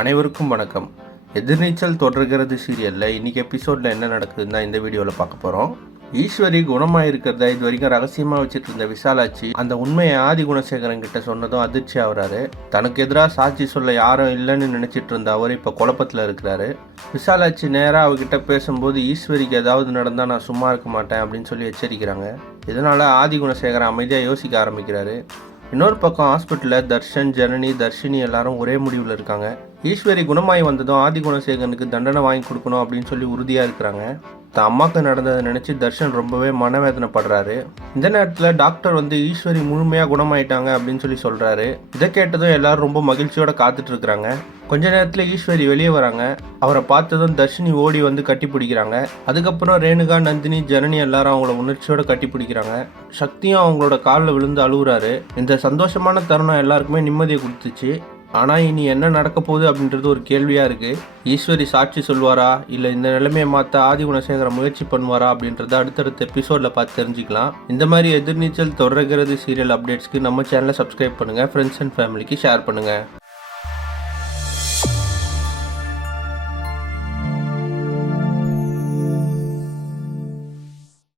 அனைவருக்கும் வணக்கம். எதிர்நீச்சல் தொடர்கிறது சீரியலில் இன்றைக்கி எபிசோடில் என்ன நடக்குதுன்னு தான் இந்த வீடியோவில் பார்க்க போகிறோம். ஈஸ்வரி குணமாக இருக்கிறதா இது வரைக்கும் ரகசியமாக வச்சுட்டு இருந்த விசாலாட்சி அந்த உண்மையை ஆதி குணசேகரன் கிட்ட சொன்னதும் அதிர்ச்சி ஆகுறாரு. தனக்கு எதிராக சாட்சி சொல்ல யாரும் இல்லைன்னு நினச்சிட்டு இருந்த அவர் இப்போ குழப்பத்தில் இருக்கிறாரு. விசாலாட்சி நேராக அவகிட்ட பேசும்போது ஈஸ்வரிக்கு ஏதாவது நடந்தால் நான் சும்மா இருக்க மாட்டேன் அப்படின்னு சொல்லி எச்சரிக்கிறாங்க. இதனால் ஆதி குணசேகரன் அமைதியாக யோசிக்க ஆரம்பிக்கிறாரு. இன்னொரு பக்கம் ஹாஸ்பிட்டலில் தர்ஷன், ஜனனி, தர்ஷினி எல்லாரும் ஒரே முடிவில் இருக்காங்க. ஈஸ்வரி குணமாயி வந்ததும் ஆதி குணசேகரனுக்கு தண்டனை வாங்கி கொடுக்கணும் அப்படின்னு சொல்லி உறுதியாக இருக்கிறாங்க. தான் அம்மாவுக்கு நடந்ததை நினச்சி தர்ஷன் ரொம்பவே மனவேதனைப்படுறாரு. இந்த நேரத்தில் டாக்டர் வந்து ஈஸ்வரி முழுமையாக குணமாயிட்டாங்க அப்படின்னு சொல்லி சொல்கிறாரு. இதை கேட்டதும் எல்லாரும் ரொம்ப மகிழ்ச்சியோடு காத்துட்டு இருக்கிறாங்க. கொஞ்ச நேரத்தில் ஈஸ்வரி வெளியே வராங்க. அவரை பார்த்ததும் தர்ஷினி ஓடி வந்து கட்டி பிடிக்கிறாங்க. அதுக்கப்புறம் ரேணுகா, நந்தினி, ஜனனி எல்லாரும் அவங்கள உணர்ச்சியோட கட்டி பிடிக்கிறாங்க. சக்தியும் அவங்களோட காலில் விழுந்து அழுகுறாரு. இந்த சந்தோஷமான தருணம் எல்லாருக்குமே நிம்மதியை கொடுத்துச்சு. ஆனால் இனி என்ன நடக்க போகுது அப்படின்றது ஒரு கேள்வியாக இருக்குது. ஈஸ்வரி சாட்சி சொல்வாரா இல்லை இந்த நிலைமையை மாற்ற ஆதி குணசேகரன் முயற்சி பண்ணுவாரா அப்படின்றத அடுத்தடுத்த எபிசோடில் பார்த்து தெரிஞ்சுக்கலாம். இந்த மாதிரி எதிர்நீச்சல் தொடர்கிறது சீரியல் அப்டேட்ஸ்க்கு நம்ம சேனலை சப்ஸ்கிரைப் பண்ணுங்கள். ஃப்ரெண்ட்ஸ் அண்ட் ஃபேமிலிக்கு ஷேர் பண்ணுங்கள்.